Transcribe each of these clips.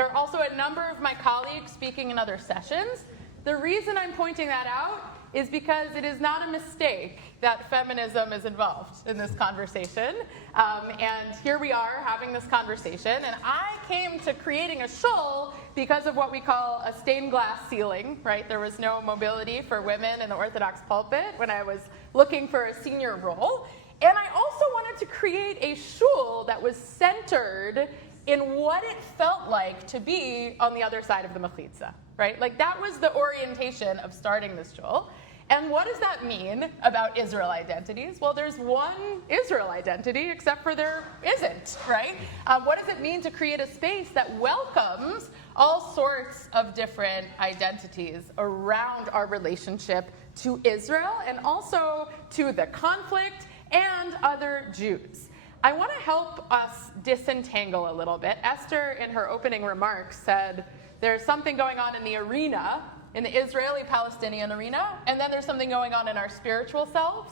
There are also a number of my colleagues speaking in other sessions. The reason I'm pointing that out is because it is not a mistake that feminism is involved in this conversation. And here we are having this conversation, and I came to creating a shul because of what we call a stained glass ceiling, right? There was no mobility for women in the Orthodox pulpit when I was looking for a senior role. And I also wanted to create a shul that was centered in what it felt like to be on the other side of the mechitza, right? Like that was the orientation of starting this shul. And what does that mean about Israel identities? Well, there's one Israel identity, except for there isn't, right? What does it mean to create a space that welcomes all sorts of different identities around our relationship to Israel and also to the conflict and other Jews? I want to help us disentangle a little bit. Esther, in her opening remarks, said there's something going on in the arena, in the Israeli-Palestinian arena, and then there's something going on in our spiritual selves.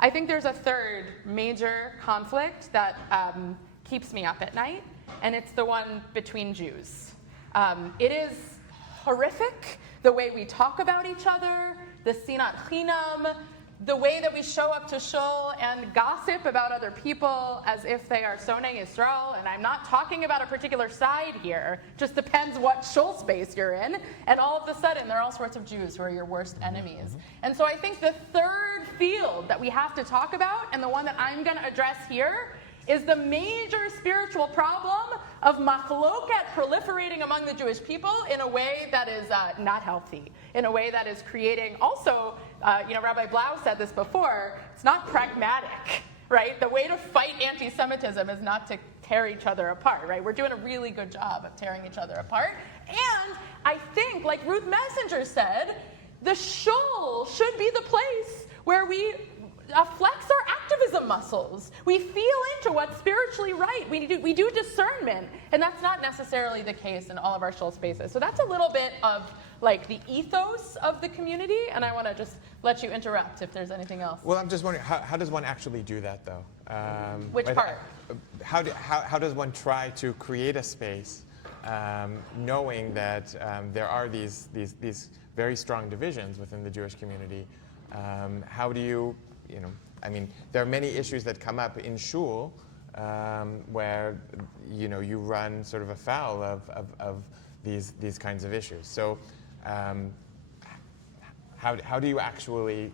I think there's a third major conflict that keeps me up at night, and it's the one between Jews. It is horrific, the way we talk about each other, the sinat chinam, the way that we show up to shul and gossip about other people as if they are sonei Yisrael, and I'm not talking about a particular side here, just depends what shul space you're in, and all of a sudden there are all sorts of Jews who are your worst enemies. And so I think the third field that we have to talk about, and the one that I'm going to address here, is the major spiritual problem of machloket proliferating among the Jewish people in a way that is not healthy, in a way that is creating also, Rabbi Blau said this before, it's not pragmatic, right? The way to fight anti-Semitism is not to tear each other apart, right? We're doing a really good job of tearing each other apart. And I think, like Ruth Messenger said, the shul should be the place where we flex our activism muscles. We feel into what's spiritually right. We do discernment, and that's not necessarily the case in all of our shul spaces. So that's a little bit of like the ethos of the community, and I want to just let you interrupt if there's anything else. Well, I'm just wondering, how does one actually do that, though? Which part? How does one try to create a space knowing that there are these very strong divisions within the Jewish community? How do you, there are many issues that come up in shul where, you run sort of afoul of these kinds of issues. So how do you actually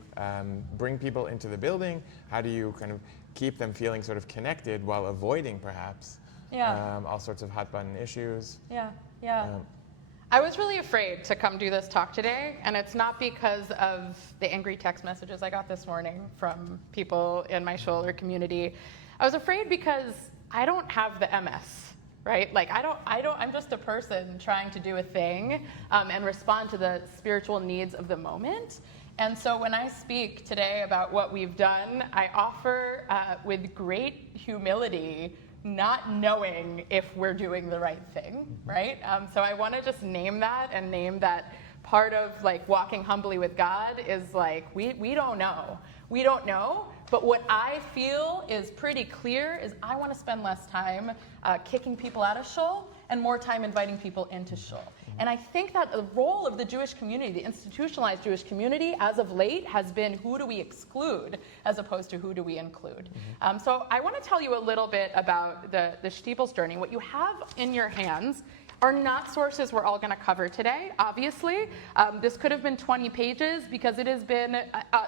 bring people into the building? How do you kind of keep them feeling sort of connected while avoiding perhaps all sorts of hot button issues? I was really afraid to come do this talk today, and it's not because of the angry text messages I got this morning from people in my shul or community. I was afraid because I don't have the MS, right? Like I'm just a person trying to do a thing and respond to the spiritual needs of the moment. And so when I speak today about what we've done, I offer with great humility, not knowing if we're doing the right thing, right? So I want to just name that, and name that part of like walking humbly with God is like, we don't know. We don't know, but what I feel is pretty clear is I want to spend less time kicking people out of shul and more time inviting people into shul. And I think that the role of the Jewish community, the institutionalized Jewish community, as of late, has been who do we exclude as opposed to who do we include. So I want to tell you a little bit about the Shtibel's journey. What you have in your hands are not sources we're all going to cover today, obviously. This could have been 20 pages because it has been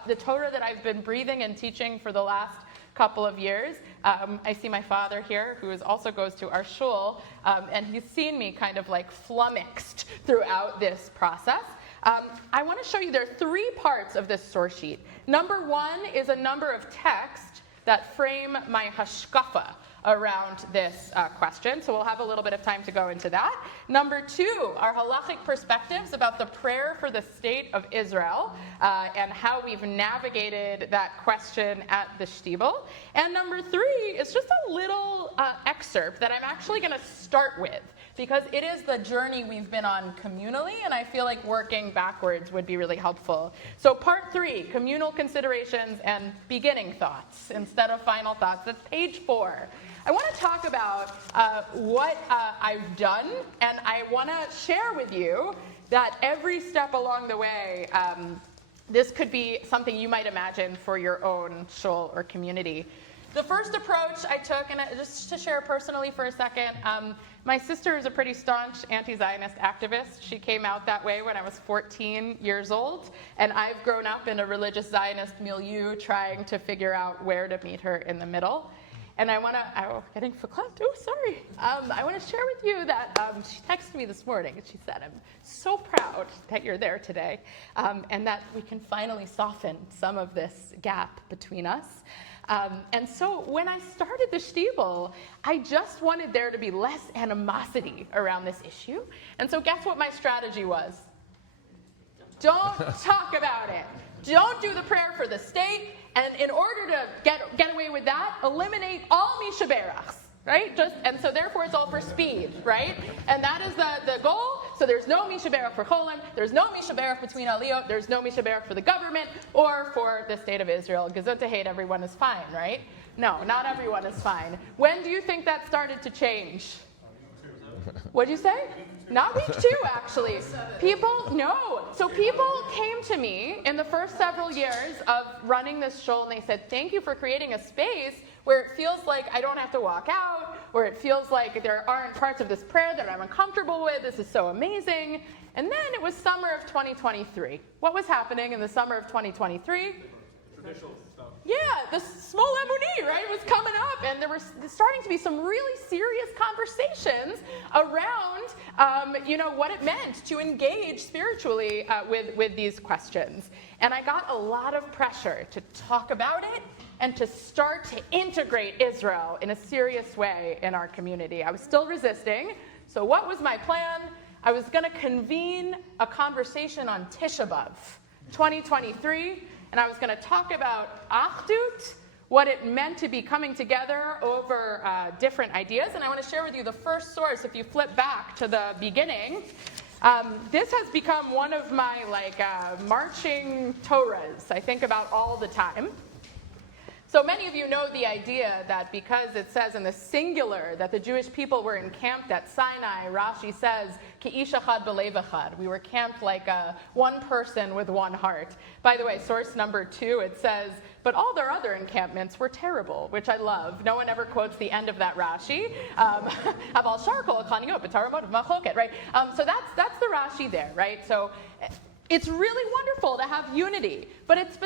the Torah that I've been breathing and teaching for the last couple of years. I see my father here, who also goes to our shul, and he's seen me kind of like flummoxed throughout this process. I want to show you there are 3 parts of this source sheet. Number 1 is a number of texts that frame my hashkafa around this question, so we'll have a little bit of time to go into that. Number 2 are halachic perspectives about the prayer for the state of Israel and how we've navigated that question at the Shtibel. And number 3 is just a little excerpt that I'm actually going to start with, because it is the journey we've been on communally, and I feel like working backwards would be really helpful. So part 3, communal considerations and beginning thoughts instead of final thoughts. That's page 4. I want to talk about what I've done, and I want to share with you that every step along the way, this could be something you might imagine for your own shul or community. The first approach I took, and just to share personally for a second, my sister is a pretty staunch anti-Zionist activist. She came out that way when I was 14 years old, and I've grown up in a religious Zionist milieu trying to figure out where to meet her in the middle. And I want to, getting verklapt, oh, sorry. I want to share with you that she texted me this morning, and she said, I'm so proud that you're there today, and that we can finally soften some of this gap between us. And so when I started the Shtibel, I just wanted there to be less animosity around this issue. And so guess what my strategy was? Don't talk about it. Don't do the prayer for the state. And in order to get away with that, eliminate all Misha Berachs, right? And so therefore it's all for speed, right? And that is the goal. So there's no Misha Berach for Cholim, there's no Misha Berach between Aliyot, there's no Misha Berach for the government or for the state of Israel. Gesund to hate, everyone is fine, right? No, not everyone is fine. When do you think that started to change? What'd you say? Not week 2, actually. So people came to me in the first several years of running this shul, and they said, thank you for creating a space where it feels like I don't have to walk out, where it feels like there aren't parts of this prayer that I'm uncomfortable with. This is so amazing. And then it was summer of 2023. What was happening in the summer of 2023? Traditional stuff. Yeah, the Smol Emuni, right, was coming up, and there was starting to be some really serious conversations around, what it meant to engage spiritually with these questions. And I got a lot of pressure to talk about it and to start to integrate Israel in a serious way in our community. I was still resisting. So what was my plan? I was going to convene a conversation on Tisha B'Av 2023, and I was going to talk about Achdut, what it meant to be coming together over different ideas. And I want to share with you the first source. If you flip back to the beginning, this has become one of my marching Torahs I think about all the time. So many of you know the idea that because it says in the singular that the Jewish people were encamped at Sinai, Rashi says, Ki'ish echad b'lev echad. We were camped like one person with one heart. By the way, source number 2, it says, but all their other encampments were terrible, which I love. No one ever quotes the end of that Rashi. Aval sharkol chaniyot b'taramot v'machloket, right? So that's the Rashi there, right? So it's really wonderful to have unity, but it's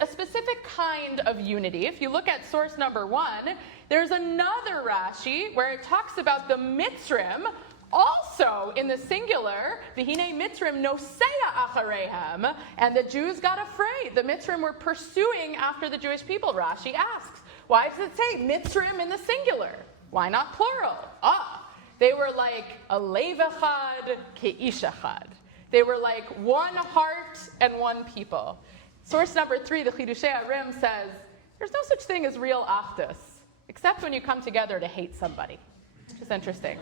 a specific kind of unity. If you look at source number 1, there's another Rashi where it talks about the Mitzrim, also in the singular, V'hinei Mitzrim noseya achareihem, and the Jews got afraid. The Mitzrim were pursuing after the Jewish people. Rashi asks, why does it say Mitzrim in the singular? Why not plural? They were like a lev echad ke'ish echad. They were like one heart and one people. Source number 3, the Chidushei Arim, says, there's no such thing as real achdus, except when you come together to hate somebody. Which is interesting.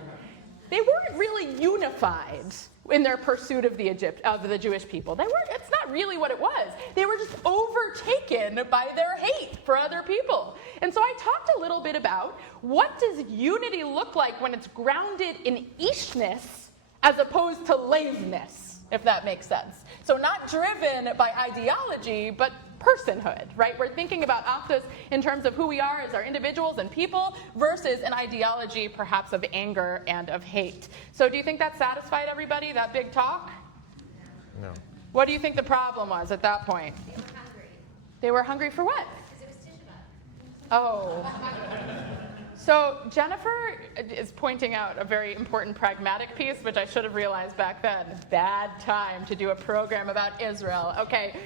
They weren't really unified in their pursuit of the Jewish people. It's not really what it was. They were just overtaken by their hate for other people. And so I talked a little bit about what does unity look like when it's grounded in ishness as opposed to laveness, if that makes sense. So not driven by ideology, but personhood, right? We're thinking about achdus in terms of who we are as our individuals and people versus an ideology perhaps of anger and of hate. So do you think that satisfied everybody, that big talk? No. What do you think the problem was at that point? They were hungry. They were hungry for what? Because it was Tisha B'Av. Oh. So Jennifer is pointing out a very important pragmatic piece, which I should have realized back then. Bad time to do a program about Israel. Okay,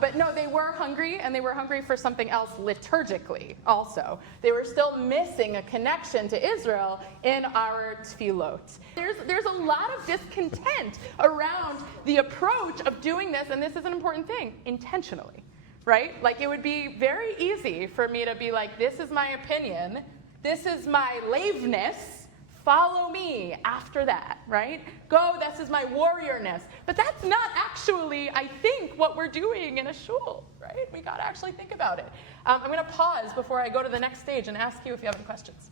but no, they were hungry, and they were hungry for something else liturgically also. They were still missing a connection to Israel in our tefillot. There's a lot of discontent around the approach of doing this, and this is an important thing, intentionally, right? Like it would be very easy for me to be like, this is my opinion, this is my laveness, follow me after that, right? Go, this is my warriorness. But that's not actually, I think, what we're doing in a shul, right? We got to actually think about it. I'm going to pause before I go to the next stage and ask you if you have any questions.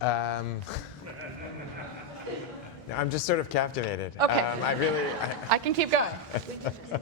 No, I'm just sort of captivated. Okay. I can keep going.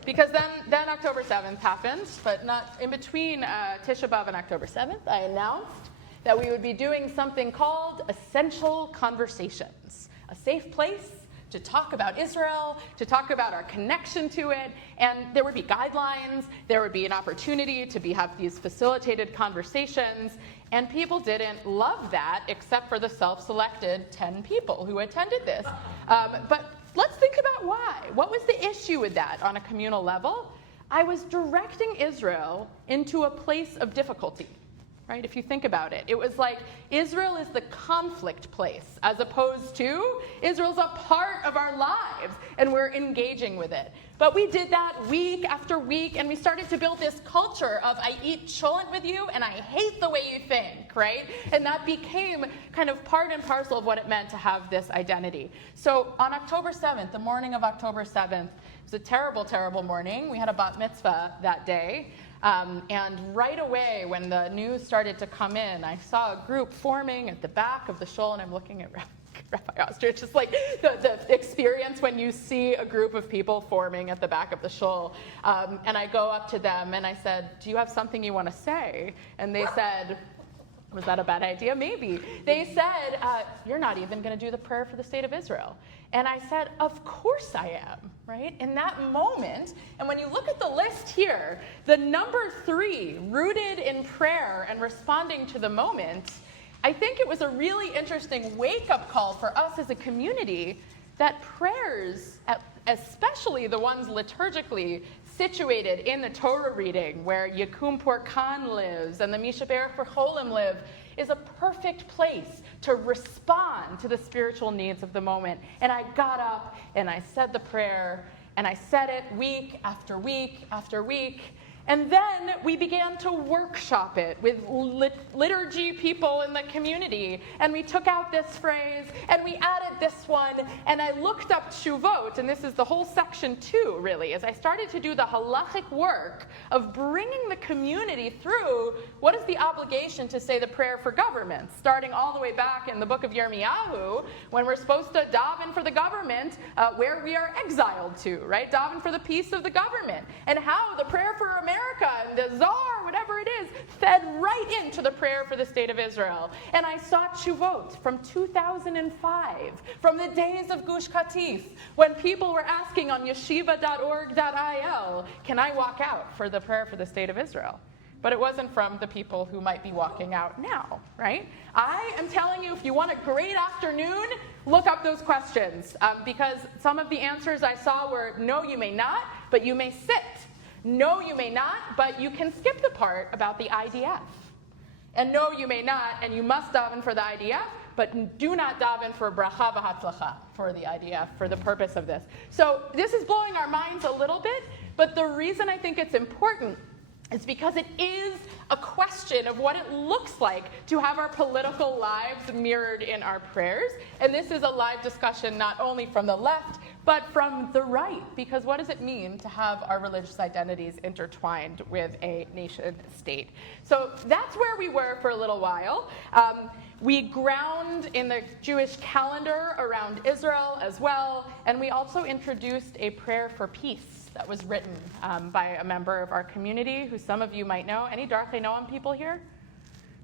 Because then October 7th happened, but not in between Tisha B'Av and October 7th, I announced that we would be doing something called Essential Conversations, a safe place to talk about Israel, to talk about our connection to it, and there would be guidelines, there would be an opportunity to have these facilitated conversations, and people didn't love that except for the self-selected 10 people who attended this. But let's think about why. What was the issue with that on a communal level? I was directing Israel into a place of difficulty. Right? If you think about it, it was like Israel is the conflict place as opposed to Israel's a part of our lives and we're engaging with it. But we did that week after week and we started to build this culture of I eat cholent with you and I hate the way you think, right? And that became kind of part and parcel of what it meant to have this identity. So on October 7th, the morning of October 7th, it was a terrible, terrible morning. We had a bat mitzvah that day. And right away, when the news started to come in, I saw a group forming at the back of the shul, and I'm looking at Rabbi Ostrich, just like the experience when you see a group of people forming at the back of the shul. And I go up to them, and I said, do you have something you want to say? And they said, was that a bad idea? Maybe. They said, you're not even going to do the prayer for the state of Israel. And I said, of course I am, right? In that moment, and when you look at the list here, the number 3, rooted in prayer and responding to the moment, I think it was a really interesting wake-up call for us as a community that prayers, especially the ones liturgically situated in the Torah reading where Yakum Porkan lives and the Mishaber for Cholim live, is a perfect place to respond to the spiritual needs of the moment. And I got up and I said the prayer and I said it week after week after week. And then we began to workshop it with liturgy people in the community. And we took out this phrase, and we added this one, and I looked up tshuvot, and this is the whole section 2, really, as I started to do the halachic work of bringing the community through what is the obligation to say the prayer for government, starting all the way back in the book of Yirmiyahu, when we're supposed to daven for the government where we are exiled to, right? Daven for the peace of the government, and how the prayer for America and the Tsar, whatever it is, fed right into the prayer for the state of Israel. And I saw tshuvot from 2005, from the days of Gush Katif, when people were asking on yeshiva.org.il, can I walk out for the prayer for the state of Israel? But it wasn't from the people who might be walking out now, right? I am telling you, if you want a great afternoon, look up those questions, because some of the answers I saw were, no, you may not, but you may sit. No, you may not, but you can skip the part about the IDF. And no, you may not, and you must daven for the IDF, but do not daven for bracha v'hatzlacha for the IDF, for the purpose of this. So this is blowing our minds a little bit, but the reason I think it's important is because it is a question of what it looks like to have our political lives mirrored in our prayers. And this is a live discussion not only from the left, but from the right, because what does it mean to have our religious identities intertwined with a nation state? So that's where we were for a little while. We ground in the Jewish calendar around Israel as well, and we also introduced a prayer for peace that was written by a member of our community, who some of you might know. Any Darchei Noam people here?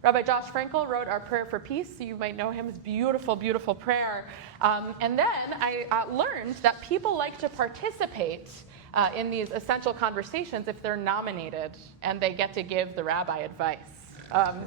Rabbi Josh Frankel wrote our prayer for peace, so you might know him. It's beautiful, beautiful prayer. And then I learned that people like to participate in these essential conversations if they're nominated and they get to give the rabbi advice.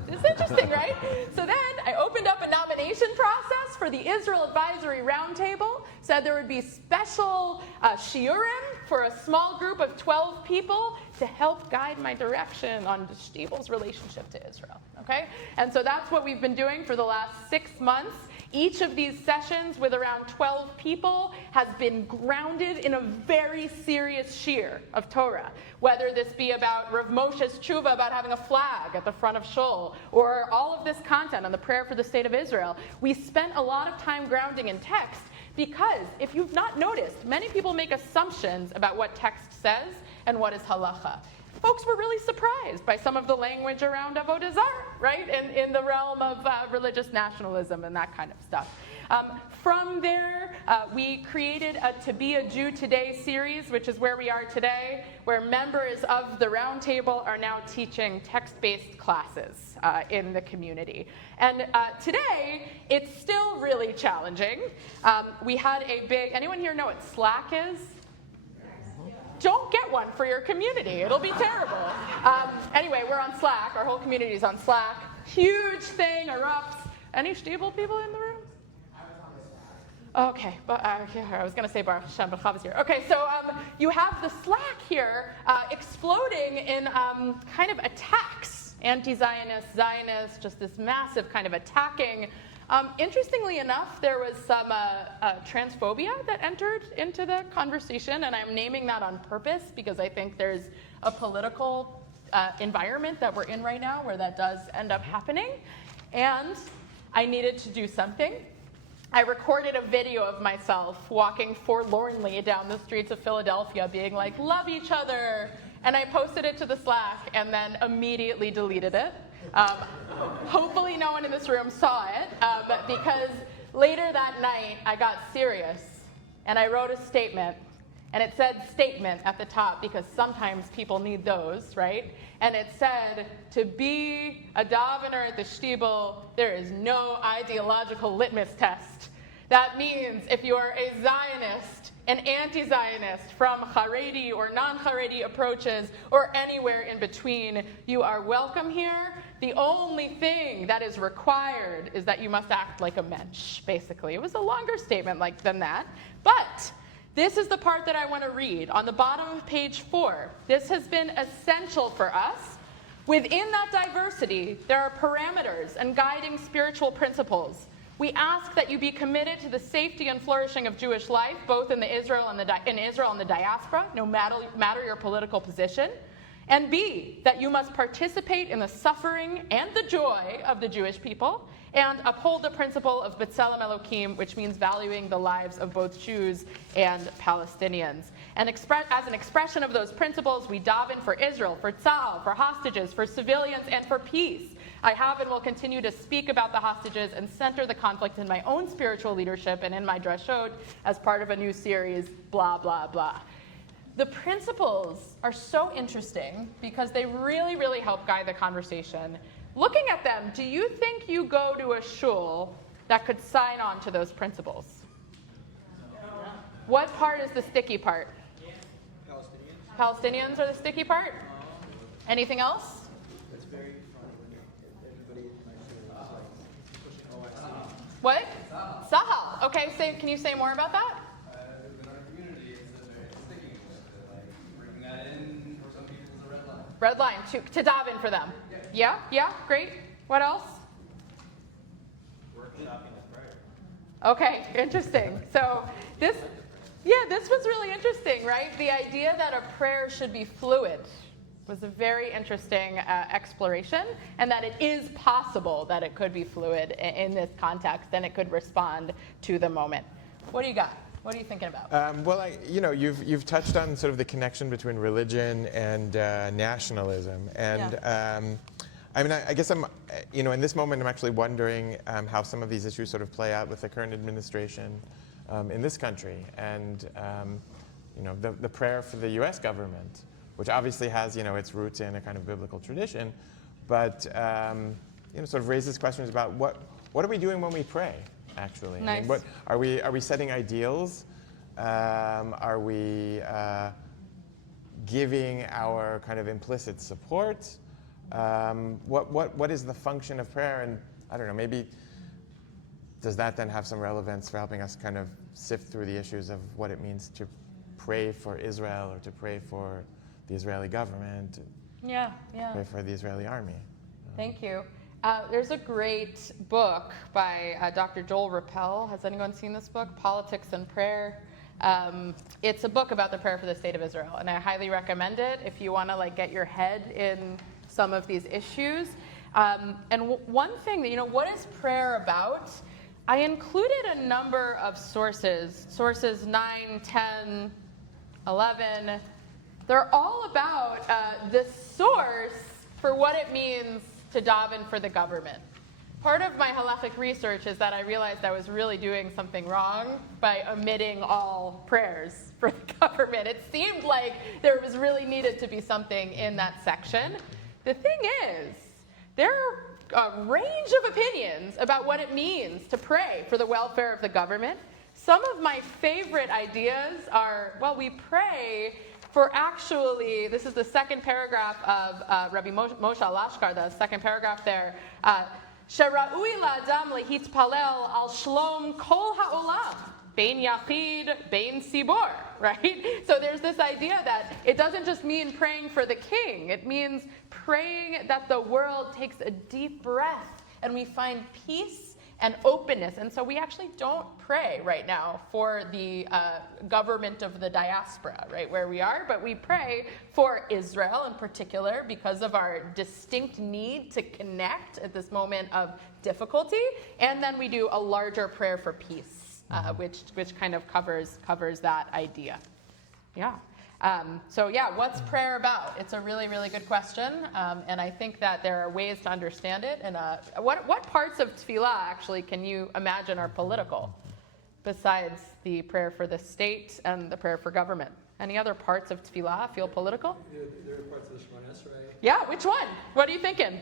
It's interesting, right? So then I opened up a nomination process for the Israel Advisory Roundtable, said there would be special shiurim for a small group of 12 people to help guide my direction on the Stiebel's relationship to Israel, okay? And so that's what we've been doing for the last 6 months. Each of these sessions with around 12 people has been grounded in a very serious shiur of Torah, whether this be about Rav Moshe's tshuva about having a flag at the front of shul, or all of this content on the prayer for the state of Israel. We spent a lot of time grounding in text because, if you've not noticed, many people make assumptions about what text says and what is halacha. folks were really surprised by some of the language around Avodah Zarah, right? In the realm of religious nationalism and that kind of stuff. From there, we created a To Be a Jew Today series, which is where we are today, where members of the Roundtable are now teaching text-based classes in the community. And today, it's still really challenging. We had a big, anyone here know what Slack is? Don't get one for your community. It'll be terrible. Anyway, we're on Slack. Our whole community is on Slack. Huge thing erupts. Any Stiebel people in the room? Okay, but I was going to say Baruch Hashem, but Chava's here. Okay, so you have the Slack here exploding in kind of attacks, anti-Zionist, Zionist, just this massive kind of attacking. Interestingly enough, there was some transphobia that entered into the conversation, and I'm naming that on purpose because I think there's a political environment that we're in right now where that does end up happening. And I needed to do something. I recorded a video of myself walking forlornly down the streets of Philadelphia being like, love each other. And I posted it to the Slack and then immediately deleted it. Hopefully no one in this room saw it, but because later that night I got serious and I wrote a statement. And it said statement at the top because sometimes people need those, right? And it said, to be a davener at the Stiebel, there is no ideological litmus test. That means if you are a Zionist, an anti-Zionist from Haredi or non-Haredi approaches or anywhere in between, you are welcome here. The only thing that is required is that you must act like a mensch, basically. It was a longer statement than that, but this is the part that I want to read on the bottom of page 4. This has been essential for us. Within that diversity, there are parameters and guiding spiritual principles. We ask that you be committed to the safety and flourishing of Jewish life, both in Israel and the diaspora, no matter your political position. And B, that you must participate in the suffering and the joy of the Jewish people, and uphold the principle of B'Tselem Elokim, which means valuing the lives of both Jews and Palestinians. And as an expression of those principles, we daven for Israel, for Tzahal, for hostages, for civilians, and for peace. I have and will continue to speak about the hostages and center the conflict in my own spiritual leadership and in my drashot as part of a new series, blah, blah, blah. The principles are so interesting because they really, really help guide the conversation. Looking at them, do you think you go to a shul that could sign on to those principles? No. What part is the sticky part? Palestinians. Palestinians are the sticky part? Anything else? That's very fun when everybody pushing OIC. What? Sahal. Okay, can you say more about that? In our community, it's very sticky. Bringing that in for some people is a red line. Red line, to daven for them. Yeah, great. What else? Workshopping is prayer. Okay, interesting. So this was really interesting, right? The idea that a prayer should be fluid was a very interesting exploration, and that it is possible that it could be fluid in this context, and it could respond to the moment. What do you got? What are you thinking about? Well, you've touched on sort of the connection between religion and nationalism, and I guess I'm, in this moment, I'm actually wondering how some of these issues sort of play out with the current administration in this country, and the prayer for the U.S. government, which obviously has its roots in a kind of biblical tradition, but sort of raises questions about what are we doing when we pray. Actually, nice. What are we setting ideals? Are we giving our kind of implicit support? What is the function of prayer? And I don't know, maybe does that then have some relevance for helping us kind of sift through the issues of what it means to pray for Israel or to pray for the Israeli government? Yeah. Pray for the Israeli army. Thank you. There's a great book by Dr. Joel Rappel. Has anyone seen this book, Politics and Prayer? It's a book about the prayer for the state of Israel, and I highly recommend it if you want to get your head in some of these issues. And one thing that, what is prayer about? I included a number of sources 9, 10, 11. They're all about the source for what it means to daven for the government. Part of my halachic research is that I realized I was really doing something wrong by omitting all prayers for the government. It seemed like there was really needed to be something in that section. The thing is, there are a range of opinions about what it means to pray for the welfare of the government. Some of my favorite ideas are, well, we pray for actually, this is the second paragraph of Rabbi Moshe Lashkar, the second paragraph there, Shera'ui la'adam lehitpalel al shlom kol ha'olam, bein yachid, bein sibor, right? So there's this idea that it doesn't just mean praying for the king. It means praying that the world takes a deep breath and we find peace and openness. And so we actually don't pray right now for the government of the diaspora, right, where we are, but we pray for Israel in particular because of our distinct need to connect at this moment of difficulty. And then we do a larger prayer for peace, which kind of covers that idea. Yeah. So what's prayer about? It's a really, really good question, and I think that there are ways to understand it. And what parts of tefillah actually can you imagine are political, besides the prayer for the state and the prayer for government? Any other parts of tefillah feel political? There are parts of the Shemona Esrei. Yeah, which one? What are you thinking?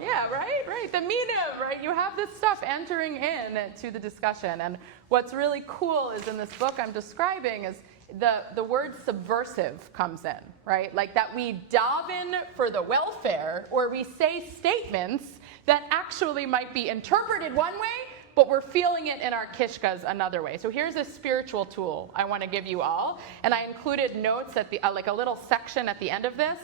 Yeah, right. The minim, right? You have this stuff entering in to the discussion. And what's really cool is in this book I'm describing is the word subversive comes in, right? Like that we daven for the welfare, or we say statements that actually might be interpreted one way, but we're feeling it in our kishkas another way. So here's a spiritual tool I want to give you all. And I included notes at the like a little section at the end of this.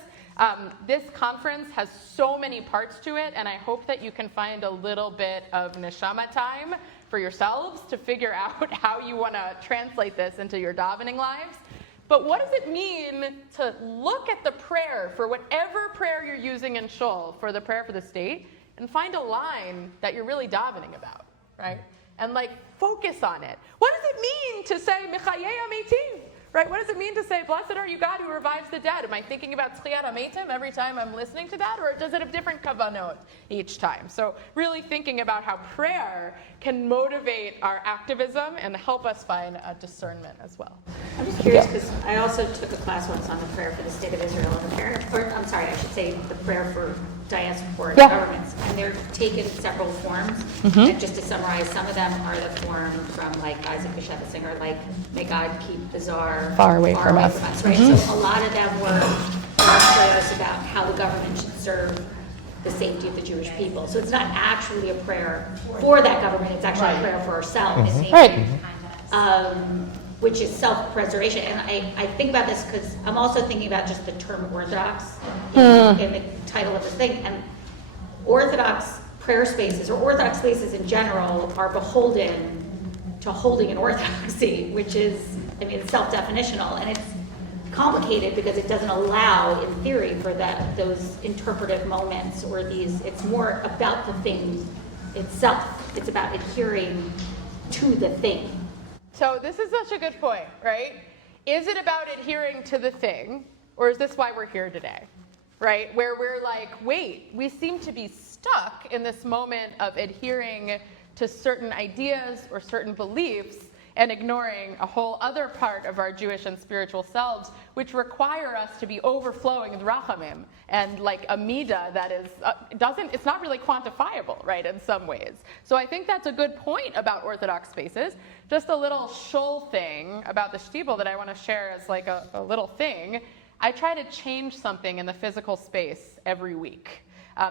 This conference has so many parts to it, and I hope that you can find a little bit of neshama time for yourselves to figure out how you want to translate this into your davening lives. But what does it mean to look at the prayer for whatever prayer you're using in shul, for the prayer for the state, and find a line that you're really davening about, right? And like focus on it. What does it mean to say Mechayei HaMeitim? Right? What does it mean to say, blessed are you, God, who revives the dead? Am I thinking about Tchiyat HaMeitim every time I'm listening to that? Or does it have different kavanot each time? So really thinking about how prayer can motivate our activism and help us find a discernment as well. I'm just curious because I also took a class once on the prayer for the state of Israel and the prayer, the prayer for diaspora governments, and they're taken several forms. And just to summarize, some of them are the form from like Isaac Bashevis Singer, like may God keep the czar far away from us, right? So a lot of them were prayers about how the government should serve the safety of the Jewish people. So it's not actually a prayer for that government; it's actually a prayer for ourselves, which is self-preservation. And I think about this because I'm also thinking about just the term Orthodox in the title of this thing. And Orthodox prayer spaces, or Orthodox spaces in general, are beholden to holding an orthodoxy, which is, it's self-definitional. And it's complicated because it doesn't allow, in theory, for those interpretive moments or these. It's more about the thing itself. It's about adhering to the thing. So this is such a good point, right? Is it about adhering to the thing, or is this why we're here today, right? Where we're like, wait, we seem to be stuck in this moment of adhering to certain ideas or certain beliefs and ignoring a whole other part of our Jewish and spiritual selves, which require us to be overflowing with rachamim and like a midah that is it's not really quantifiable, right, in some ways. So I think that's a good point about Orthodox spaces. Just a little shul thing about the shtibel that I want to share as like a little thing. I try to change something in the physical space every week.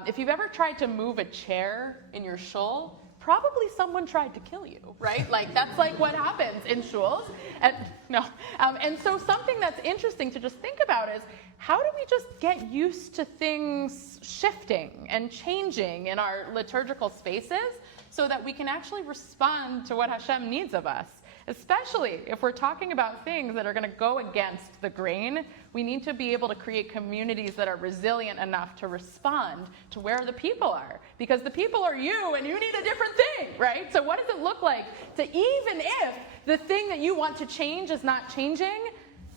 If you've ever tried to move a chair in your shul, probably someone tried to kill you, right? Like that's like what happens in shuls. And so something that's interesting to just think about is how do we just get used to things shifting and changing in our liturgical spaces so that we can actually respond to what Hashem needs of us? Especially if we're talking about things that are going to go against the grain, we need to be able to create communities that are resilient enough to respond to where the people are. Because the people are you, and you need a different thing, right? So what does it look like to, even if the thing that you want to change is not changing,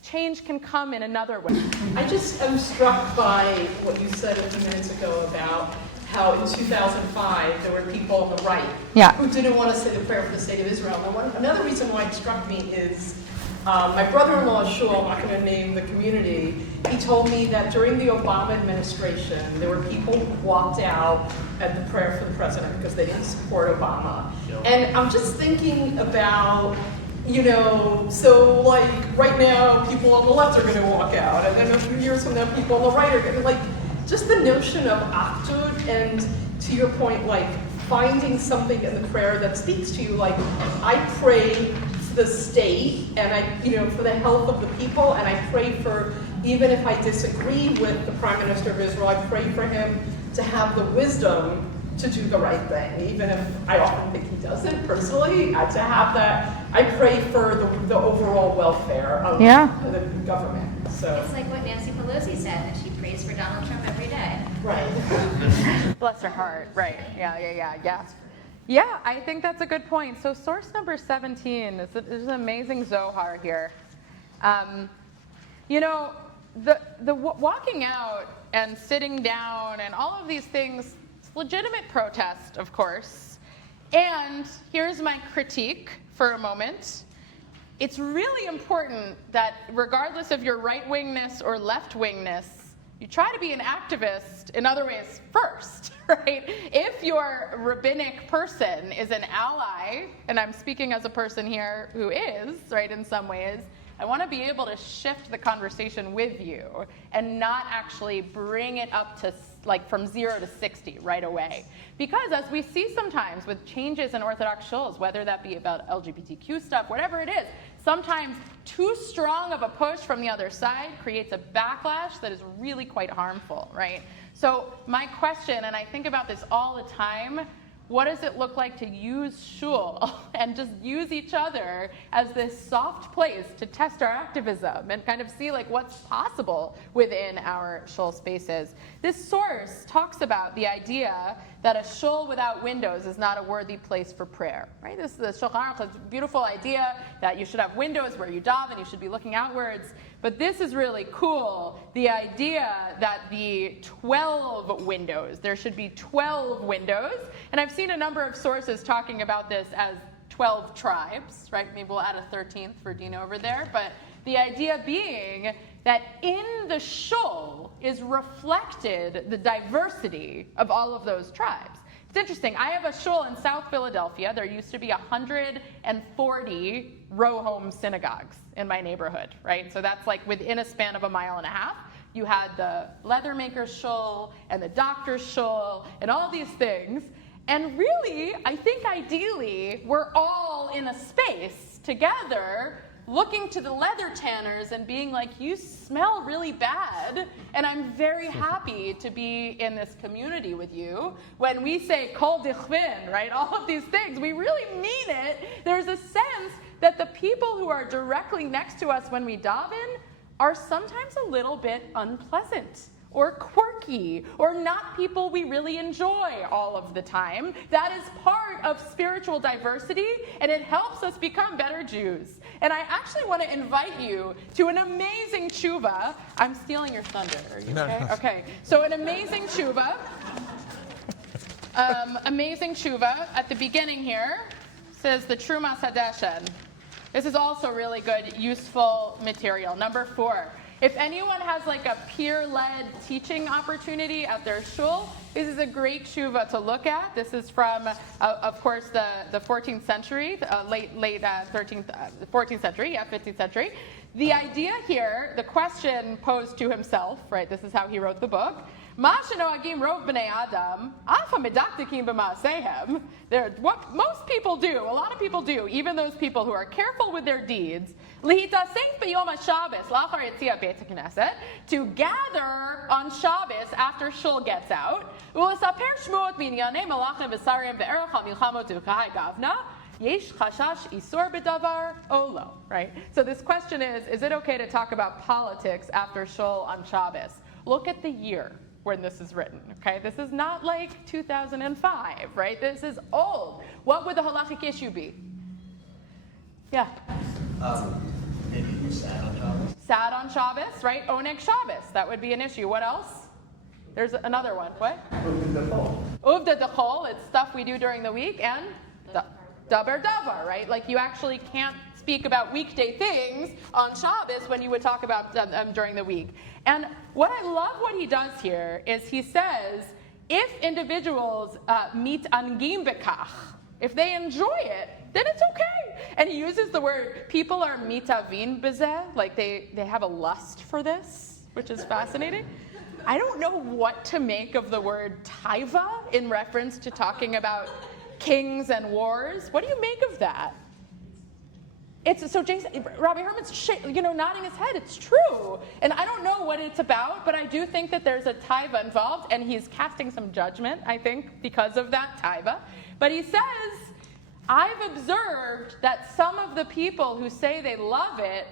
change can come in another way. I just am struck by what you said a few minutes ago about how in 2005 there were people on the right who didn't want to say the prayer for the state of Israel. Now, another reason why it struck me is my brother-in-law's shul, I'm not going to name the community, he told me that during the Obama administration, there were people who walked out at the prayer for the president because they didn't support Obama. And I'm just thinking about, so like right now, people on the left are going to walk out, and then a few years from now, people on the right are going to, like, just the notion of achdut, and to your point, like, finding something in the prayer that speaks to you, like, I pray for the state, and I, for the health of the people, and I pray for, even if I disagree with the Prime Minister of Israel, I pray for him to have the wisdom to do the right thing, even if I often think he doesn't personally, to have that, I pray for the overall welfare of the government. So it's like what Nancy Pelosi said, that she prays for Donald Trump every day. Right. Bless her heart, right, yeah. Yeah, I think that's a good point. So source number 17, there's an amazing Zohar here. The walking out and sitting down and all of these things, it's legitimate protest, of course. And here's my critique for a moment. It's really important that regardless of your right-wingness or left-wingness, you try to be an activist in other ways first, right? If your rabbinic person is an ally, and I'm speaking as a person here who is, right, in some ways, I want to be able to shift the conversation with you and not actually bring it up to like from 0 to 60 right away. Because as we see sometimes with changes in Orthodox shuls, whether that be about LGBTQ stuff, whatever it is, sometimes too strong of a push from the other side creates a backlash that is really quite harmful, right? So my question, and I think about this all the time, what does it look like to use shul and just use each other as this soft place to test our activism and kind of see like what's possible within our shul spaces? This source talks about the idea that a shul without windows is not a worthy place for prayer, right? This is the Shulchan Aruch, it's a beautiful idea that you should have windows where you daven, you should be looking outwards. But this is really cool, the idea that the 12 windows, there should be 12 windows, and I've seen a number of sources talking about this as 12 tribes, right? Maybe we'll add a 13th for Dina over there, but the idea being that in the shul is reflected the diversity of all of those tribes. It's interesting, I have a shul in South Philadelphia. There used to be 140 row home synagogues in my neighborhood, right? So that's like within a span of a mile and a half. You had the leather maker's shul and the doctor's shul and all these things. And really, I think ideally, we're all in a space together looking to the leather tanners and being like, you smell really bad, and I'm very happy to be in this community with you. When we say kol dichvin, right, all of these things, we really mean it. There's a sense that the people who are directly next to us when we daven are sometimes a little bit unpleasant or quirky, or not people we really enjoy all of the time. That is part of spiritual diversity, and it helps us become better Jews. And I actually want to invite you to an amazing tshuva. I'm stealing your thunder, are you okay? No. Okay, so an amazing tshuva. Amazing tshuva at the beginning here says the Trumas Hadeshen. This is also really good, useful material. Number 4. If anyone has like a peer-led teaching opportunity at their shul, this is a great tshuva to look at. This is from, of course, the 14th century, late 14th century, 15th century. The idea here, the question posed to himself, right, this is how he wrote the book, what most people do, a lot of people do, even those people who are careful with their deeds, to gather on Shabbos after shul gets out, right? So this question is it okay to talk about politics after shul on Shabbos? Look at the year when this is written, okay? This is not like 2005, right? This is old. What would the halachic issue be? Yeah? Maybe you sat on Shabbos. sad on Shabbos, right? Oneg Shabbos, that would be an issue. What else? There's another one. What? Uvda dechol, it's stuff we do during the week, and daber davar, right? Like you actually can't speak about weekday things on Shabbos when you would talk about them during the week. And what I love what he does here is he says, if individuals meet angim bekach, if they enjoy it, then it's okay. And he uses the word, people are mitavin bezeh, like they have a lust for this, which is fascinating. I don't know what to make of the word taiva in reference to talking about kings and wars. What do you make of that? So Jason, Rabbi Herman's nodding his head. It's true. And I don't know what it's about, but I do think that there's a taiva involved, and he's casting some judgment, I think, because of that taiva. But he says, I've observed that some of the people who say they love it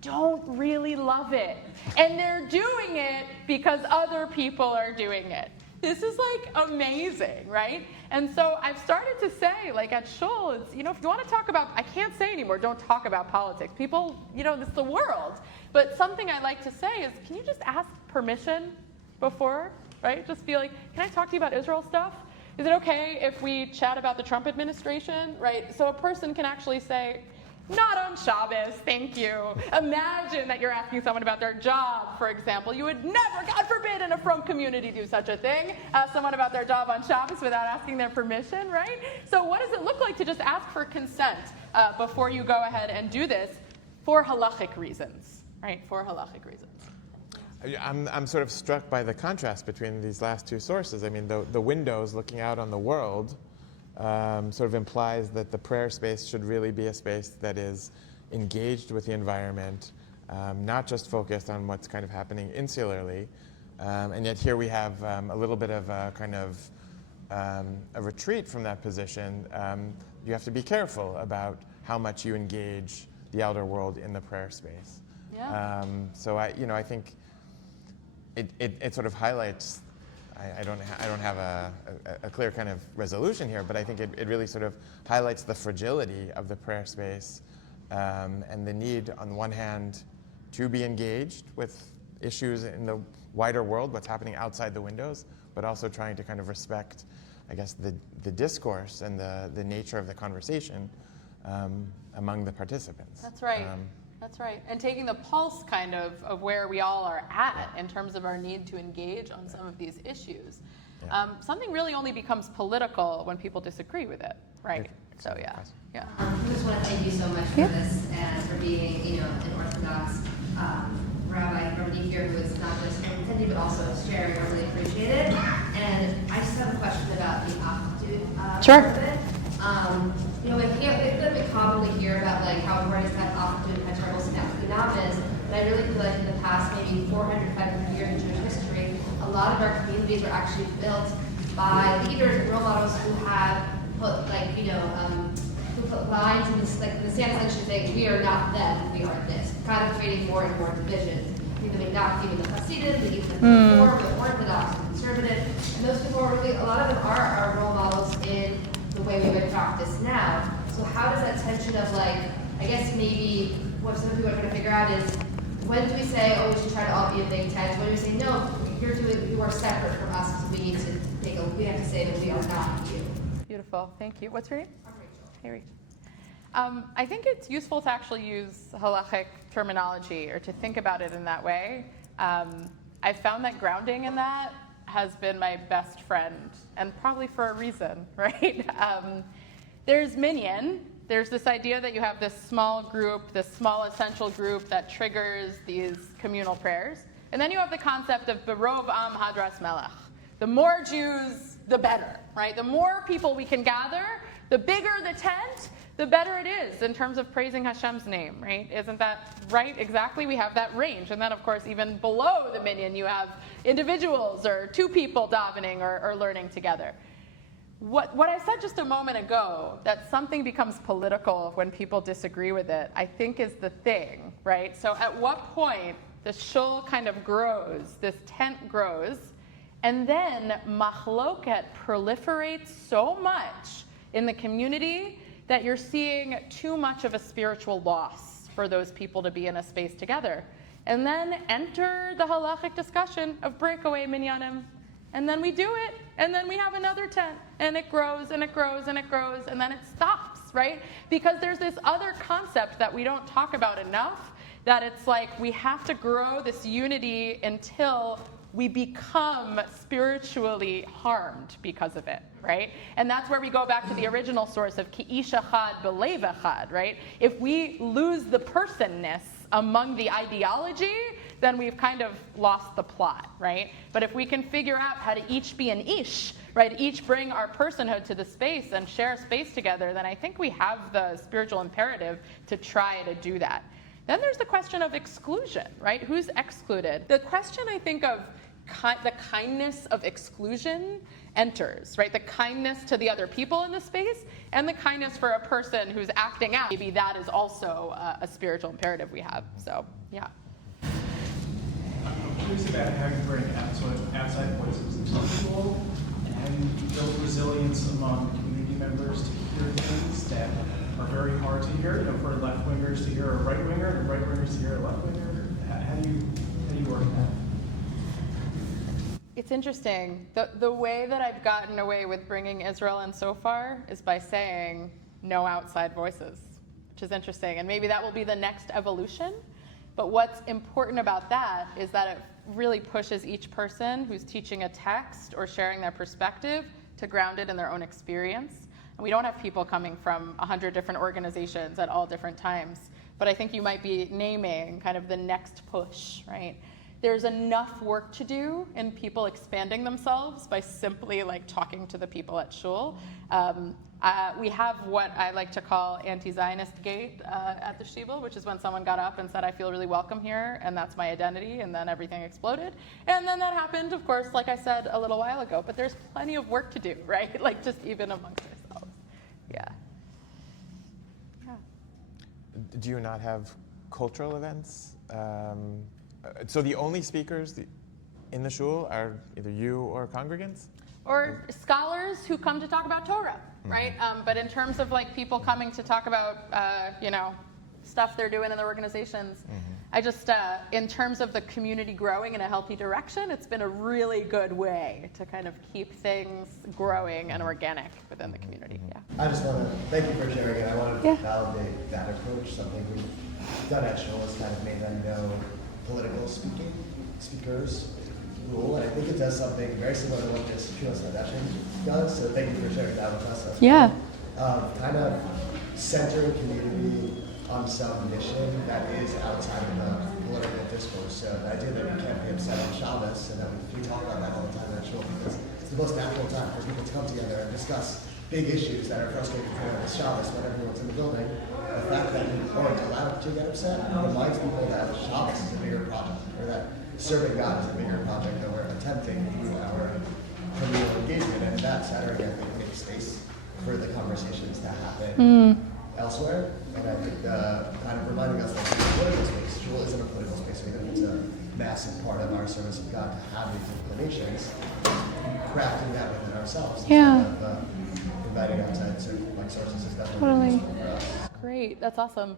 don't really love it. And they're doing it because other people are doing it. This is like amazing, right? And so I've started to say, like at Shul, it's, if you want to talk about, I can't say anymore, don't talk about politics. People, this is the world. But something I like to say is, can you just ask permission before, right? Just be like, can I talk to you about Israel stuff? Is it okay if we chat about the Trump administration, right? So a person can actually say, not on Shabbos, thank you. Imagine that you're asking someone about their job, for example. You would never, God forbid, in a Frum community do such a thing. Ask someone about their job on Shabbos without asking their permission, right? So what does it look like to just ask for consent before you go ahead and do this for halachic reasons, right? For halachic reasons. I'm sort of struck by the contrast between these last two sources. I mean, the windows looking out on the world sort of implies that the prayer space should really be a space that is engaged with the environment, not just focused on what's kind of happening insularly. And yet here we have a little bit of a kind of a retreat from that position. You have to be careful about how much you engage the outer world in the prayer space. Yeah. So I think it sort of highlights. I don't have a clear kind of resolution here, but I think it really sort of highlights the fragility of the prayer space and the need, on the one hand, to be engaged with issues in the wider world, what's happening outside the windows, but also trying to kind of respect, I guess, the discourse and the nature of the conversation among the participants. That's right. That's right. And taking the pulse kind of where we all are at in terms of our need to engage on some of these issues. Yeah. Something really only becomes political when people disagree with it, right? So yeah. I just want to thank you so much for this and for being, an Orthodox rabbi from here who is not just attending but also sharing. I really appreciate it. And I just have a question about the Achdut part of it. We commonly hear about how important is to have Achdut and Heteros and Economics, but I really feel like in the past maybe 400, 500 years in Jewish history, a lot of our communities were actually built by leaders and role models who have put who put lines in this, the stance section saying, we are not them, we are this, kind of creating more and more divisions. The Mikdakim and the Hasidim, the Reform, the Orthodox, the Conservative, and those people are really, a lot of them are our role models in the way we would practice now. So how does that tension of I guess maybe what some people are trying to figure out is, when do we say, we should try to all be a big tent? When do we say, no, you are separate from us, so we need to we have to say that we are not you. Beautiful. Thank you. What's your name? I'm Rachel. Hey, Rachel. I think it's useful to actually use halachic terminology or to think about it in that way. I've found that grounding in that has been my best friend, and probably for a reason, right? There's minyan. There's this idea that you have this small group, this small essential group that triggers these communal prayers. And then you have the concept of Berov Am Hadras Melech. The more Jews, the better, right? The more people we can gather, the bigger the tent, the better it is in terms of praising Hashem's name, right? Isn't that right? Exactly, we have that range. And then, of course, even below the minyan, you have individuals or two people davening or learning together. What I said just a moment ago, that something becomes political when people disagree with it, I think is the thing, right? So at what point the shul kind of grows, this tent grows, and then machloket proliferates so much in the community that you're seeing too much of a spiritual loss for those people to be in a space together. and then enter the halachic discussion of breakaway minyanim. And then we do it, and then we have another tent, and it grows, and it grows, and it grows, and then it stops, right? Because there's this other concept that we don't talk about enough, that it's like we have to grow this unity until we become spiritually harmed because of it, right? And that's where we go back to the original source of ki ish echad b'lev echad, right? If we lose the personness among the ideology, then we've kind of lost the plot, right? But if we can figure out how to each be an ish, right, each bring our personhood to the space and share space together, then I think we have the spiritual imperative to try to do that. Then there's the question of exclusion, right? Who's excluded? The question, I think, of the kindness of exclusion enters, right? The kindness to the other people in the space and the kindness for a person who's acting out. Maybe that is also a spiritual imperative we have. So, yeah. I'm curious about how you bring outside voices into the school and how you build resilience among community members to hear things that are very hard to hear, for left-wingers to hear a right-winger, and right-wingers to hear a left-winger. How do you work that? It's interesting. The way that I've gotten away with bringing Israel in so far is by saying no outside voices, which is interesting. And maybe that will be the next evolution. But what's important about that is that it really pushes each person who's teaching a text or sharing their perspective to ground it in their own experience. And we don't have people coming from 100 different organizations at all different times. But I think you might be naming kind of the next push, right? There's enough work to do in people expanding themselves by simply talking to the people at shul. We have what I like to call anti-Zionist gate at the Shibel, which is when someone got up and said, I feel really welcome here, and that's my identity, and then everything exploded. And then that happened, of course, like I said a little while ago, but there's plenty of work to do, right? Just even amongst ourselves. Yeah. Do you not have cultural events? So the only speakers in the shul are either you or congregants? Or scholars who come to talk about Torah, right? But in terms of people coming to talk about, stuff they're doing in their organizations, I just, in terms of the community growing in a healthy direction, it's been a really good way to kind of keep things growing and organic within the community. Yeah. I just want to thank you for sharing it. I wanted to validate that approach. Something we've done at Shul is kind of made them know political speakers rule, and I think it does something very similar to what this QS Foundation does, so thank you for sharing that with us as well. Kind of centering community on some mission that is outside of the political discourse. So the idea that we can't be upset on Shabbos, and that we talk about that all the time at Shul, because it's the most natural time for people to come together and discuss big issues that are frustrating for the Shabbos when everyone's in the building. The fact that we aren't allowed to get upset reminds people that Shabbos is a bigger project, or that serving God is a bigger project that we're attempting through our communal engagement. And that Saturday, I think, makes space for the conversations to happen elsewhere. And I think kind of reminding us that it's a political space. Shul isn't a political space. We think it's a massive part of our service of God to have these inclinations, crafting that within ourselves. Instead of, inviting outside sources is definitely useful for us. Great, that's awesome.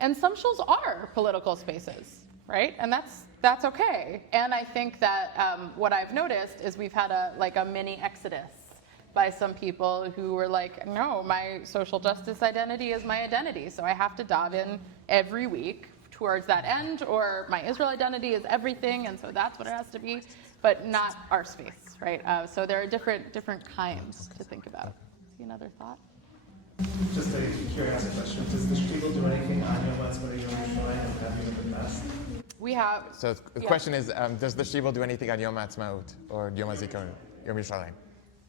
And some shuls are political spaces, right? And that's okay. And I think that what I've noticed is we've had a mini exodus by some people who were like, no, my social justice identity is my identity, so I have to dive in every week towards that end, or my Israel identity is everything, and so that's what it has to be, but not our space, right? So there are different kinds to think about. See another thought? Just a curiosity question. Does the Shibel do anything on Yom Ha'atzmaut or Yom Yerushalayim, and have you in the past? We have. So the question is, does the Shibel do anything on Yom Ha'atzmaut or Yom HaZikaron, Yom Yerushalayim?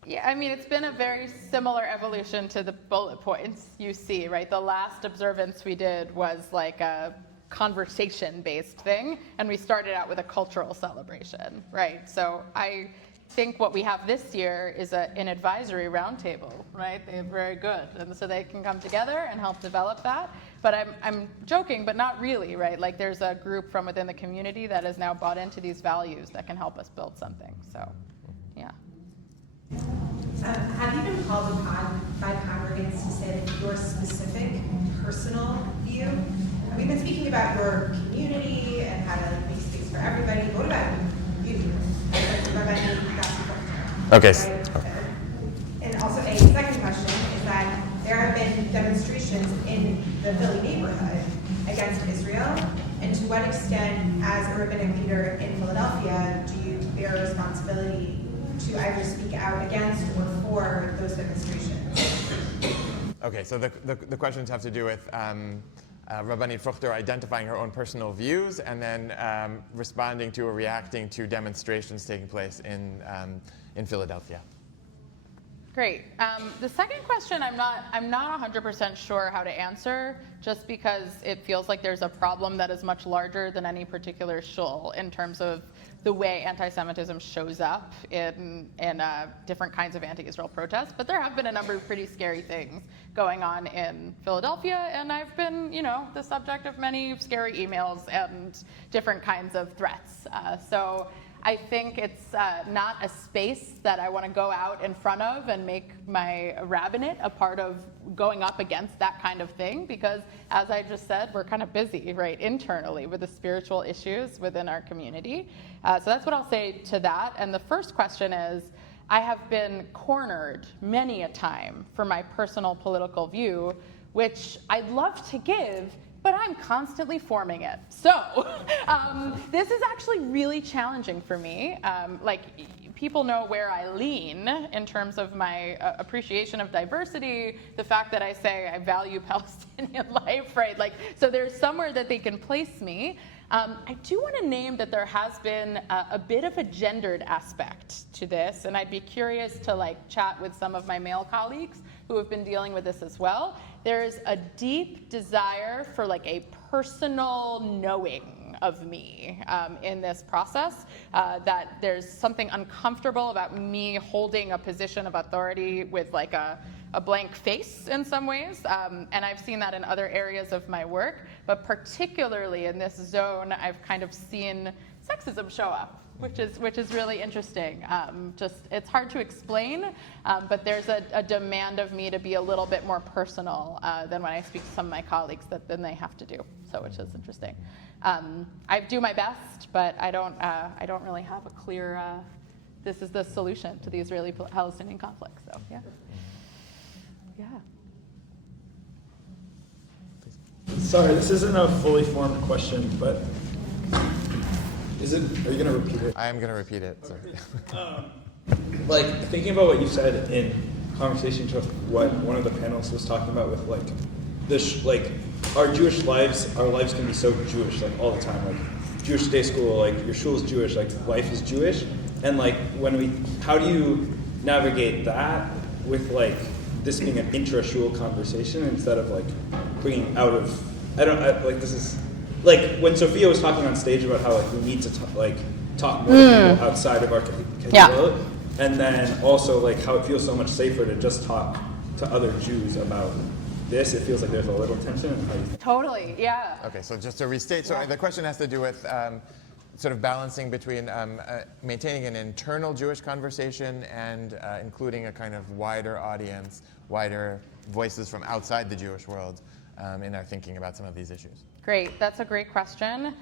Yeah, I mean, it's been a very similar evolution to the bullet points you see, right? The last observance we did was like a conversation-based thing, and we started out with a cultural celebration, right? So I think what we have this year is an advisory roundtable, right? They're very good, and so they can come together and help develop that. But I'm joking, but not really, right? Like there's a group from within the community that has now bought into these values that can help us build something. So, yeah. Have you been called upon by congregants to say that your specific personal view we've been speaking about your community and how to make space for everybody. What about you? Rabbanit Dasi Fruchter, Okay. right? And also a second question is that there have been demonstrations in the Philly neighborhood against Israel, and to what extent, as a rabbinic leader in Philadelphia, do you bear responsibility to either speak out against or for those demonstrations? Okay, so the questions have to do with Rabbanit Fruchter identifying her own personal views and then responding to or reacting to demonstrations taking place in Philadelphia. Great. The second question, I'm not 100% sure how to answer, just because it feels like there's a problem that is much larger than any particular shul in terms of the way anti-Semitism shows up in different kinds of anti-Israel protests. But there have been a number of pretty scary things going on in Philadelphia, and I've been, the subject of many scary emails and different kinds of threats. So I think it's not a space that I want to go out in front of and make my rabbinate a part of going up against that kind of thing, because as I just said, we're kind of busy, right, internally with the spiritual issues within our community. So that's what I'll say to that. And the first question is, I have been cornered many a time for my personal political view, which I'd love to give, but I'm constantly forming it. So this is actually really challenging for me. People know where I lean in terms of my appreciation of diversity, the fact that I say I value Palestinian life, right? So there's somewhere that they can place me. I do want to name that there has been a bit of a gendered aspect to this, and I'd be curious to chat with some of my male colleagues who have been dealing with this as well. There's a deep desire for a personal knowing of me in this process, that there's something uncomfortable about me holding a position of authority with a blank face in some ways, and I've seen that in other areas of my work, but particularly in this zone, I've kind of seen sexism show up, which is really interesting. It's hard to explain, but there's a demand of me to be a little bit more personal than when I speak to some of my colleagues than they have to do. So, which is interesting. I do my best, but I don't really have a clear. This is the solution to the Israeli-Palestinian conflict. So, yeah. Sorry, this isn't a fully formed question, but are you going to repeat it? I am going to repeat it. Thinking about what you said in conversation to what one of the panelists was talking about with our Jewish lives, our lives can be so Jewish all the time. Jewish day school, your shul is Jewish, life is Jewish, and how do you navigate that with this being an intra-shul conversation instead of bringing out of this is when Sophia was talking on stage about how we need to talk more to people outside of our community, and then also how it feels so much safer to just talk to other Jews about this. It feels like there's a little tension in how you think. Totally, yeah. Okay, so just to restate, so the question has to do with sort of balancing between maintaining an internal Jewish conversation and including a kind of wider audience, wider voices from outside the Jewish world in our thinking about some of these issues. Great, that's a great question.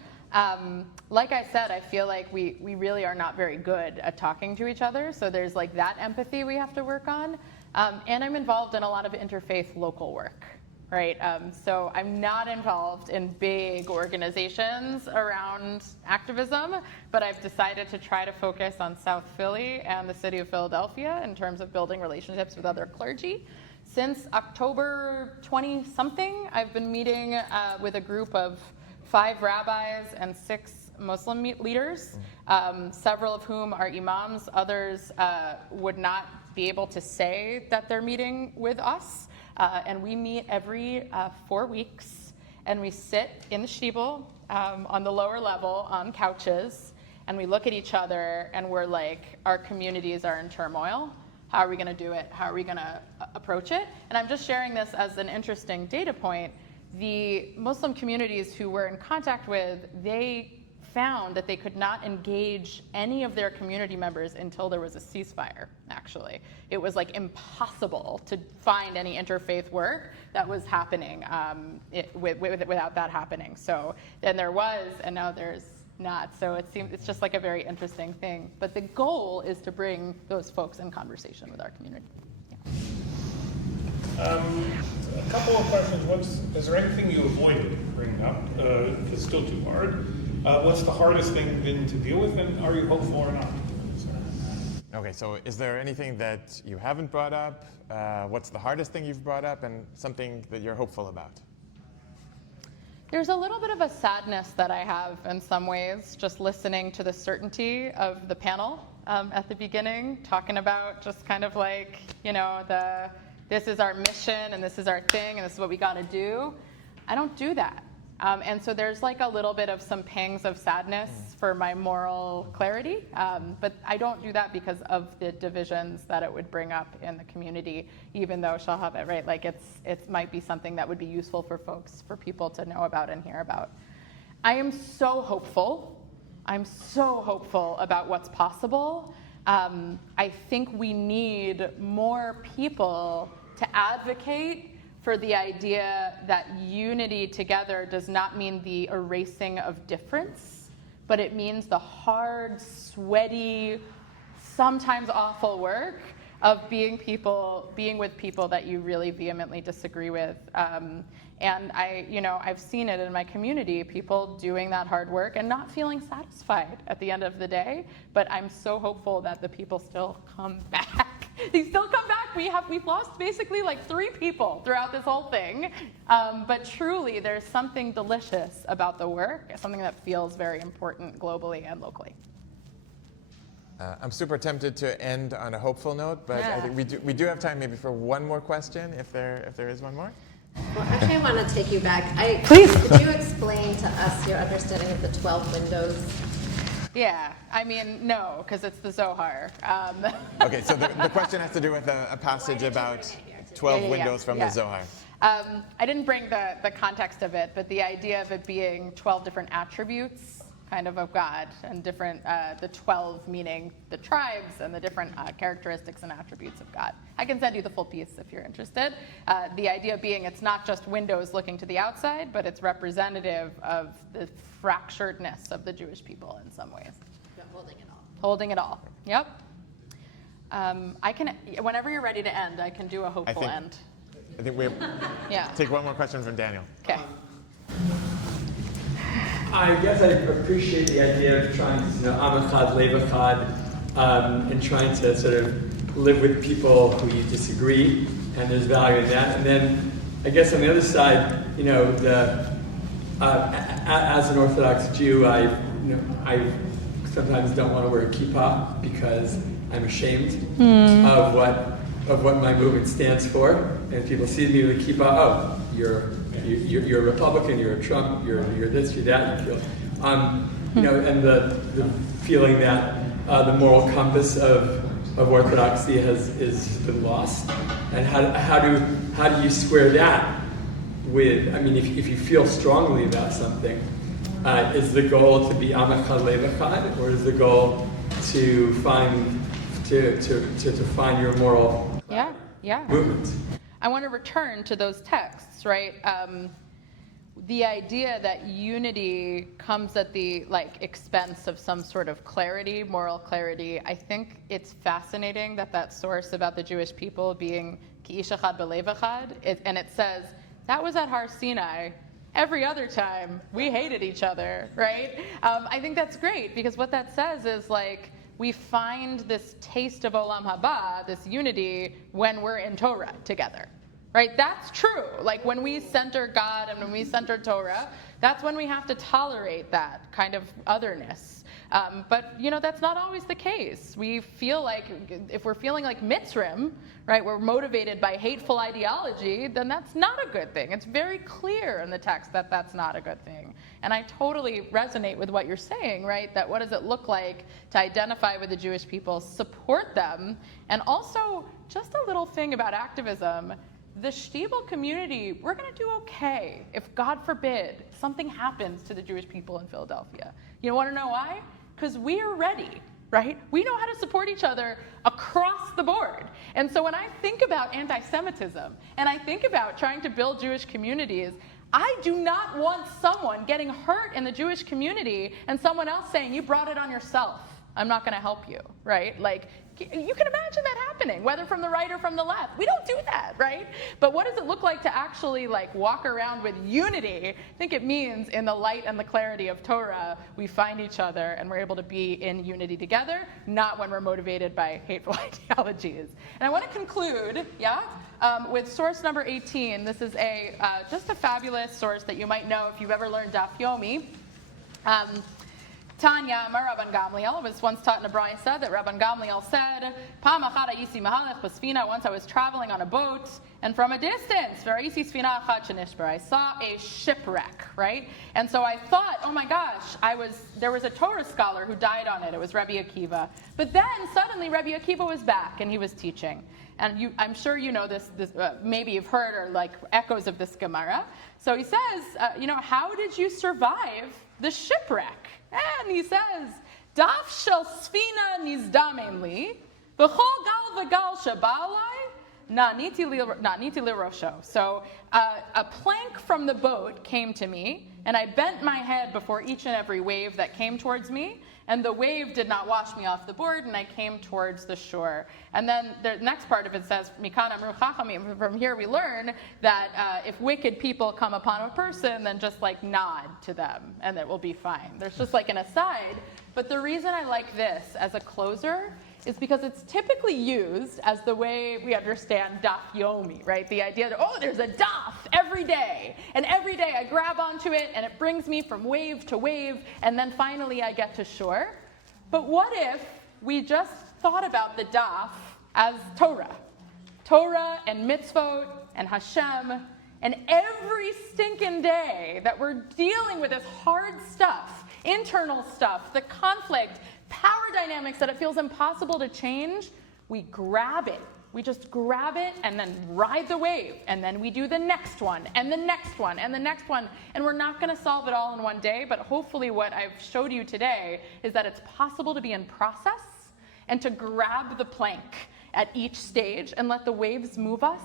Like I said, I feel like we really are not very good at talking to each other, so there's that empathy we have to work on. And I'm involved in a lot of interfaith local work, right? So I'm not involved in big organizations around activism, but I've decided to try to focus on South Philly and the city of Philadelphia in terms of building relationships with other clergy. Since October 20-something, I've been meeting with a group of 5 rabbis and 6 Muslim leaders, several of whom are imams. Others would not be able to say that they're meeting with us. And we meet every 4 weeks, and we sit in the shtibel on the lower level on couches, and we look at each other, and we're our communities are in turmoil. How are we going to do it? How are we going to approach it? And I'm just sharing this as an interesting data point. The Muslim communities who we're in contact with, they found that they could not engage any of their community members until there was a ceasefire, actually. It was like impossible to find any interfaith work that was happening without that happening. So then there was, and now there's not. So it's just like a very interesting thing. But the goal is to bring those folks in conversation with our community. A couple of questions. Is there anything you avoided bringing up? If it's still too hard. What's the hardest thing been to deal with, and are you hopeful or not? Okay, so is there anything that you haven't brought up? What's the hardest thing you've brought up, and something that you're hopeful about? There's a little bit of a sadness that I have in some ways, just listening to the certainty of the panel at the beginning, talking about just kind of like, this is our mission and this is our thing and this is what we got to do. I don't do that. And so there's like a little bit of some pangs of sadness for my moral clarity. But I don't do that because of the divisions that it would bring up in the community, even though she'll have it, right? Like it might be something that would be useful for folks, for people to know about and hear about. I am so hopeful. I'm so hopeful about what's possible. I think we need more people to advocate for the idea that unity together does not mean the erasing of difference, but it means the hard, sweaty, sometimes awful work of being with people that you really vehemently disagree with. And I've seen it in my community, people doing that hard work and not feeling satisfied at the end of the day. But I'm so hopeful that the people still come back. They still come back. We've lost basically like 3 people throughout this whole thing. But truly, there's something delicious about the work, something that feels very important globally and locally. I'm super tempted to end on a hopeful note, but I think we do have time maybe for one more question, if there is one more. Well, actually, I want to take you back. Please. Could you explain to us your understanding of the 12 windows? Yeah, I mean, no, because it's the Zohar. Okay, so the question has to do with a passage about 12 windows from the Zohar. I didn't bring the context of it, but the idea of it being 12 different attributes kind of God, and different, the 12 meaning the tribes and the different characteristics and attributes of God. I can send you the full piece if you're interested. The idea being it's not just windows looking to the outside, but it's representative of the fracturedness of the Jewish people in some ways. But holding it all. Holding it all, yep. I can, whenever you're ready to end, I can do a hopeful end. I think we take one more question from Daniel. Okay. I guess I appreciate the idea of trying to, Am Echad, Lev Echad, and trying to sort of live with people who you disagree, and there's value in that. And then, I guess on the other side, as an Orthodox Jew, I sometimes don't want to wear a kippah because I'm ashamed of what my movement stands for. And if people see me with a kippah, oh, you're a Republican, you're a Trump, you're this, you're that. You feel, and the feeling that the moral compass of Orthodoxy has been lost, and how do you square that with? I mean, if you feel strongly about something, is the goal to be Am Echad Lev Echad, or is the goal to find your moral movement? I want to return to those texts, right? The idea that unity comes at the expense of some sort of clarity, moral clarity. I think it's fascinating that source about the Jewish people being ki ish echad b'lev echad, and it says that was at Har Sinai. Every other time we hated each other, right? I think that's great because what that says is we find this taste of Olam Haba, this unity, when we're in Torah together, right? That's true. When we center God and when we center Torah, that's when we have to tolerate that kind of otherness. But that's not always the case. We feel like, if we're feeling like Mitzrim, right, we're motivated by hateful ideology, then that's not a good thing. It's very clear in the text that that's not a good thing. And I totally resonate with what you're saying, right, that what does it look like to identify with the Jewish people, support them, and also just a little thing about activism. the Stiebel community, we're going to do okay if, God forbid, something happens to the Jewish people in Philadelphia. You want to know why? Because we are ready, right? We know how to support each other across the board. And so when I think about anti-Semitism and I think about trying to build Jewish communities, I do not want someone getting hurt in the Jewish community and someone else saying, you brought it on yourself. I'm not going to help you, right? Like, you can imagine that happening, whether from the right or from the left. We don't do that, right? But what does it look like to actually like walk around with unity? I think it means in the light and the clarity of Torah, we find each other and we're able to be in unity together, not when we're motivated by hateful ideologies. And I want to conclude, with source number 18. This is just a fabulous source that you might know if you've ever learned Daf Yomi. Tanya, Rabban Gamliel, was once taught in a brayso that Rabban Gamliel said, Pam achad hayisi mahalech b'sfina, once I was traveling on a boat, and from a distance, v'ra'isi sfina achad shenishbar, I saw a shipwreck, right? And so I thought, oh my gosh, there was a Torah scholar who died on it. It was Rabbi Akiva. But then suddenly Rabbi Akiva was back and he was teaching. And I'm sure you know this maybe you've heard or like echoes of this Gemara. So he says, how did you survive the shipwreck? And he says, Daf shel sfina nizdamen li, v'chol gal v'gal shabalai, na'niti lirosho. So a plank from the boat came to me, and I bent my head before each and every wave that came towards me, and the wave did not wash me off the board, and I came towards the shore. And then the next part of it says, Mikan amru chachamim. From here we learn that if wicked people come upon a person, then just like nod to them, and it will be fine. There's just like an aside. But the reason I like this as a closer is because it's typically used as the way we understand Daf Yomi, right? The idea that, there's a daf every day, and every day I grab onto it, and it brings me from wave to wave, and then finally I get to shore. But what if we just thought about the daf as Torah and mitzvot and Hashem, and every stinking day that we're dealing with this hard stuff, internal stuff, the conflict, power dynamics that it feels impossible to change, we grab it. We just grab it and then ride the wave. And then we do the next one and the next one and the next one. And we're not going to solve it all in one day, but hopefully what I've showed you today is that it's possible to be in process and to grab the plank at each stage and let the waves move us.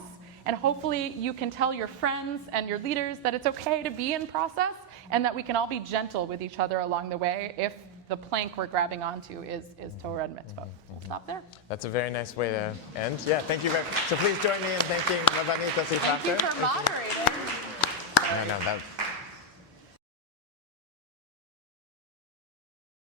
And hopefully you can tell your friends and your leaders that it's okay to be in process and that we can all be gentle with each other along the way if the plank we're grabbing onto is Torah and mitzvah. We'll stop there. That's a very nice way to end. Yeah, thank you very much. So please join me in thanking Rabbanit Dasi Fruchter. Thank you for moderating. No, that